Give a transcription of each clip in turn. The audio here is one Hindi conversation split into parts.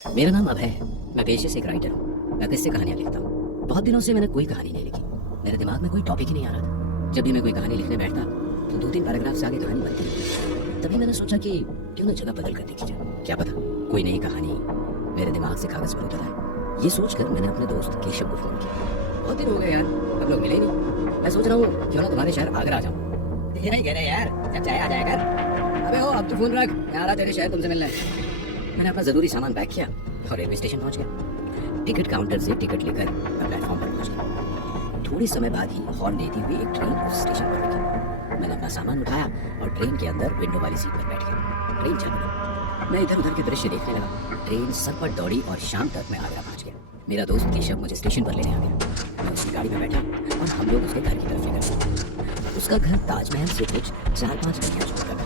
मेरा नाम अभय है। मैं पेशे से एक राइटर हूँ। मैं किस्से कहानियाँ लिखता हूँ। बहुत दिनों से मैंने कोई कहानी नहीं लिखी। मेरे दिमाग में कोई टॉपिक ही नहीं आ रहा था। जब भी मैं कोई कहानी लिखने बैठता तो 2-3 पैराग्राफ से आगे कहानी बनती नहीं। तभी मैंने सोचा कि क्यों ना जगह बदल कर देखी जाए, क्या पता कोई नई कहानी मेरे दिमाग से कागज पर उतर आए। ये सोचकर मैंने अपने दोस्त केशव को फोन किया। बहुत दिन हो गए यार, हम लोग मिले ही नहीं। मैं सोच रहा हूँ क्यों ना तुम्हारे शहर आगरा आ जाऊँ। तेरा ही कह रहे यार, जब चाहे आ जाया कर। अबे हो, अब तो फोन रख, मैं आ रहा तेरे शहर तुमसे मिलने। मैंने अपना जरूरी सामान पैक किया और रेलवे स्टेशन पहुंच गया। टिकट काउंटर से टिकट लेकर मैं प्लेटफॉर्म पर पहुंच गया। थोड़ी समय बाद ही हॉर्न देती हुई एक ट्रेन उस स्टेशन पर रुकी। मैंने अपना सामान उठाया और ट्रेन के अंदर विंडो वाली सीट पर बैठ गया। ट्रेन चल गई। मैं इधर उधर के दृश्य देखने लगा। ट्रेन सरपट दौड़ी और शाम तक मैं आगरा पहुंच गया। मेरा दोस्त केशव मुझे स्टेशन पर लेने आ गया। मैं उसकी गाड़ी में बैठा और हम लोग उसके घर की तरफ निकल। उसका घर ताजमहल से कुछ 4-5 गलियां छोड़कर।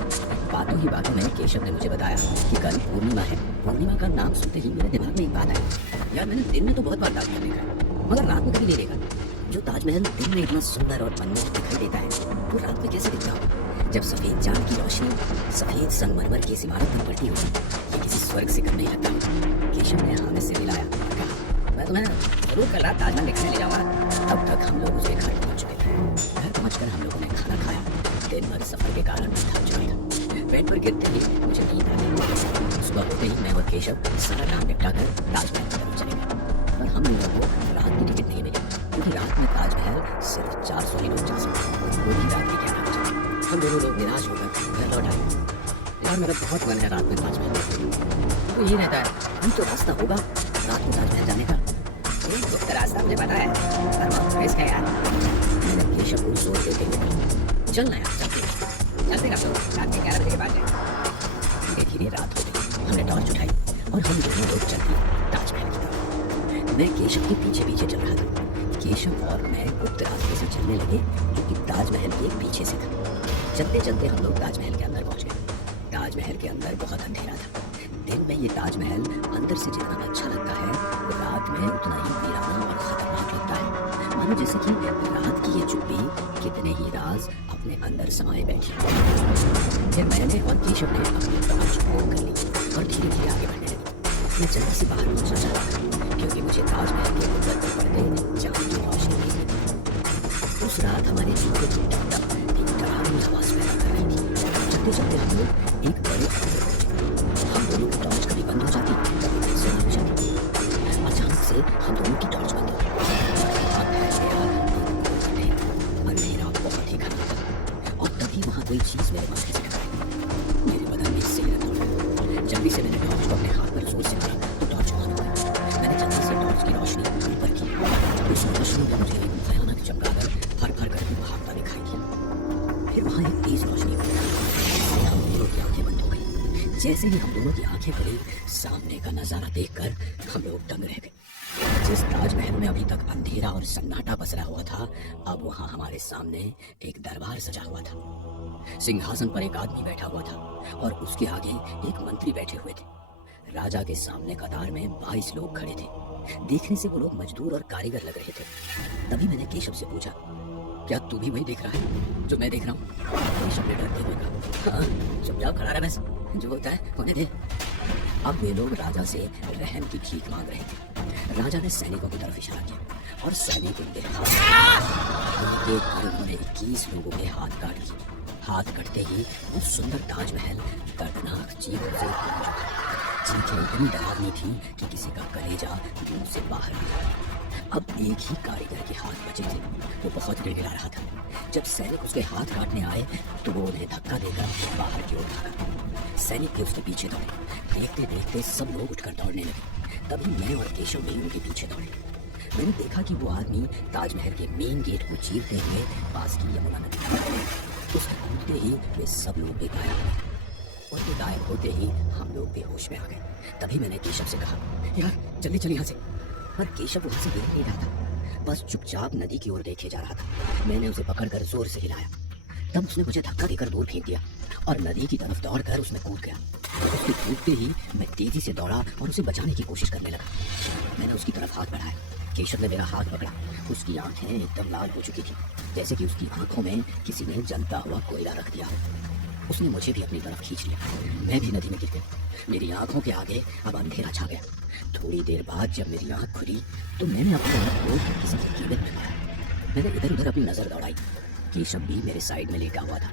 बातों ही बातों में केशव ने मुझे बताया कि कल पूर्णिमा है। पूर्णिमा का नाम सुनते ही मेरे दिमाग में एक बात आई। यार मैंने दिन में तो बहुत बार ताजमहल देखा है, मगर रात में कभी नहीं देखा। जो ताजमहल दिन में इतना सुंदर और मनमोहक दिखाई देता है, वो रात में कैसे दिखता हो? जब सफेद चांद की रोशनी सफेद संगमरमर की इस इमारत पर पड़ती हो, ये किसी स्वर्ग से कम नहीं लगता। केशव ने हाथ से मिलाया, कहा मैं तुम्हें जरूर कल रात ताजमहल देखने ले जाऊंगा। तब तक हम लोग उसके घर पहुंच चुके थे। घर पहुंचकर हम लोगों ने खाना खाया। दिन भर सफर के कारण मैं थक चुका था। बेड पर गिरते ही मुझे नींद आ गई। सुबह होते ही मैं और केशव सारा काम निपटा कर ताजमहल की तरफ चले गए। पर हम लोगों को रात की टिकट नहीं मिली, क्योंकि रात में ताजमहल सिर्फ 400 ही लोग जा सकते। वो भी रात के 11 बजे। हम दोनों लोग निराश होकर घर लौट आए। यार मेरा बहुत मन है रात में ताजमहल देखने का। तो यही रहता है, हम तो रास्ता होगा रात में ताजमहल जाने का। एक गुप्त रास्ता मुझे पता है, पर बहुत रिस्क है यार। मैंने केशव को जोर देते हुए कहा, चल ना यार, चलते का तो रात के 11 बजे के बाद जाए। धीरे धीरे रात हो गई। हमने टॉर्च उठाई और हम दोनों लोग चल दिए ताजमहल की तरफ। मैं केशव के पीछे पीछे चल रहा था। केशव और मैं गुप्त रास्ते से चलने लगे, जो कि ताजमहल के पीछे से था। चलते चलते हम लोग ताजमहल के अंदर पहुंच गए। ताजमहल के अंदर बहुत अंधेरा था। दिन में ये ताजमहल अंदर से जितना अच्छा लगता है, रात में उतना ही वीराना और खतरनाक लगता है। मानो जैसे कि रात की ये चुप्पी कितने ही राज अपने अंदर समाये बैठी। फिर मैंने और केशव ने अपनी टॉर्च ऑन कर ली और धीरे धीरे आगे बढ़ने लगे। मैं जल्दी से बाहर पहुंचना चाहता था, क्योंकि मुझे ताजमहल के ऊपर पर पड़ते चांद की रोशनी देखनी थी। उस रात हमारे जूते की टप एक डरावनी आवाज पैदा कर रही थी। चलते चलते हम लोग एक बड़े हम दोनों की टॉर्च कभी बंद हो जाती, कभी सुन हो जाती। अचानक से हम दोनों की टॉर्च बंद हो गई। अंधेरा बहुत ही घना था और तभी वहां कोई चीज मेरे माथे से टकराई। मेरे बदन में सिगरेट उड़ गई। जल्दी से मैंने टॉर्च को अपने हाथ पर जोर से मारा तो टॉर्च ऑन हो गई। मैंने जल्दी से टॉर्च की रोशनी ऊपर की। उस रोशनी में मुझे एक भयानक चमगादड़ फर फर करके भागता दिखाई दिया। फिर वहां एक तेज रोशनी हुई। हम दोनों की आंखें बंद हो गई। जैसे ही हम दोनों की आंखें खुली, सामने का नजारा देखकर हम लोग दंग रह गए। जिस ताजमहल में अभी तक अंधेरा और सन्नाटा पसरा हुआ था, अब वहां हमारे सामने एक दरबार सजा हुआ था। सिंहासन पर एक आदमी बैठा हुआ था और उसके आगे एक मंत्री बैठे हुए थे। राजा के सामने कतार में 22 लोग खड़े थे। देखने से वो लोग मजदूर और कारीगर लग रहे थे। तभी मैंने केशव से पूछा, क्या तू भी वही देख रहा है जो मैं देख रहा हूँ? केशव ने डरते हुए कहा, हाँ, चुपचाप खड़ा रह, बस जो होता है होने दे। अब वे लोग राजा से रहम की भीख मांग रहे थे। राजा ने सैनिकों की तरफ इशारा किया और सैनिक उनके उन्होंने 21 लोगों के हाथ काट दिए। हाथ कटते ही वो सुंदर ताजमहल दर्दनाक चीखों से गूंज उठा। चीखें इतनी डरावनी थी कि किसी का कलेजा मुंह से बाहर आ गया। अब एक ही कारीगर के हाथ बचे थे। वो बहुत गिड़गिड़ा रहा था। जब सैनिक उसके हाथ काटने आए तो वो उन्हें धक्का देकर बाहर की ओर भागा। सैनिक भी उसके पीछे दौड़े। देखते देखते सब लोग उठकर दौड़ने लगे। तभी मैं और केशव भी उनके पीछे दौड़े। मैंने देखा कि वो आदमी ताजमहल के मेन गेट को चीरते हुए पास की यमुना नदी उसके कूदते ही वे सब लोग भी गायब हो गए। उनके गायब होते ही हम लोग बेहोश में आ गए। तभी मैंने केशव से कहा, यार जल्दी चल यहाँ से। पर केशव वहां से देख नहीं रहा था, बस चुपचाप नदी की ओर देखे जा रहा था। मैंने उसे पकड़कर जोर से हिलाया। तब उसने मुझे धक्का देकर दूर फेंक दिया और नदी की तरफ दौड़कर उसमें कूद गया। उसके कूदते ही मैं तेजी से दौड़ा और उसे बचाने की कोशिश करने लगा। मैंने उसकी तरफ हाथ बढ़ाया। केशव ने मेरा हाथ पकड़ा। उसकी आंखें एकदम लाल हो चुकी थी, जैसे कि उसकी आंखों में किसी ने जलता हुआ कोयला रख दिया हो। उसने मुझे भी अपनी तरफ खींच लिया। मैं भी नदी में गिर गया। मेरी आंखों के आगे अब अंधेरा छा गया। थोड़ी देर बाद जब मेरी आंख खुली तो मैंने अपने आप को किसी के केबिन में पाया। मैंने इधर उधर अपनी नजर दौड़ाई। केशव भी मेरे साइड में लेटा हुआ था।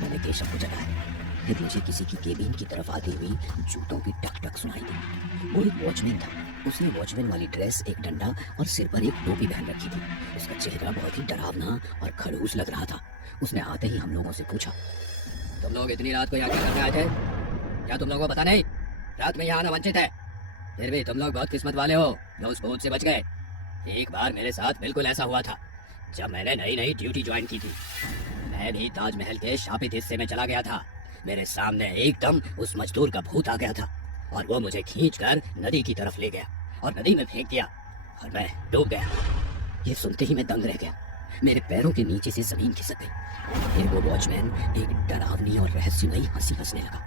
मैंने केशव को जगाया। फिर मुझे किसी की केबिन की तरफ आती हुई जूतों की टक टक सुनाई दी। वो एक वॉचमैन था। उसने वॉचमैन वाली ड्रेस, एक डंडा और सिर पर एक टोपी पहन रखी थी। उसका चेहरा बहुत ही डरावना और खड़ूस लग रहा था। उसने आते ही हम लोगों से पूछा, तुम लोग इतनी रात को यहाँ क्या करने आए थे? क्या तुम लोगों को पता नहीं रात में यहाँ आना वंचित है? फिर भी तुम लोग बहुत किस्मत वाले हो जो उस भूत से बच गए। एक बार मेरे साथ बिल्कुल ऐसा हुआ था जब मैंने नई नई ड्यूटी ज्वाइन की थी। मैं भी ताजमहल के शापित हिस्से में चला गया था। मेरे सामने एकदम उस मजदूर का भूत आ गया था और वो मुझे खींचकर नदी की तरफ ले गया और नदी में फेंक दिया और मैं डूब गया। ये सुनते ही मैं दंग रह गया। मेरे पैरों के नीचे से जमीन खिसक गई। फिर वो वॉचमैन एक डरावनी और रहस्यमयी हंसी हंसने लगा।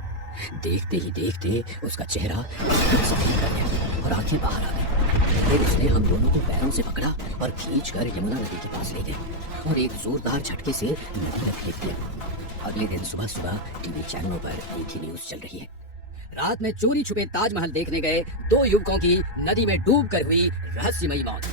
देखते ही देखते उसका चेहरा सफेद कर गया और आंखें बाहर आ गई। फिर उसने हम दोनों को पैरों से पकड़ा और खींचकर यमुना नदी के पास ले गया और एक जोरदार झटके से नदी में फेंक दिया। अगले दिन सुबह सुबह टीवी चैनलों पर एक ही न्यूज चल रही है। रात में चोरी छुपे ताजमहल देखने गए 2 युवकों की नदी में डूबकर हुई रहस्यमयी मौत।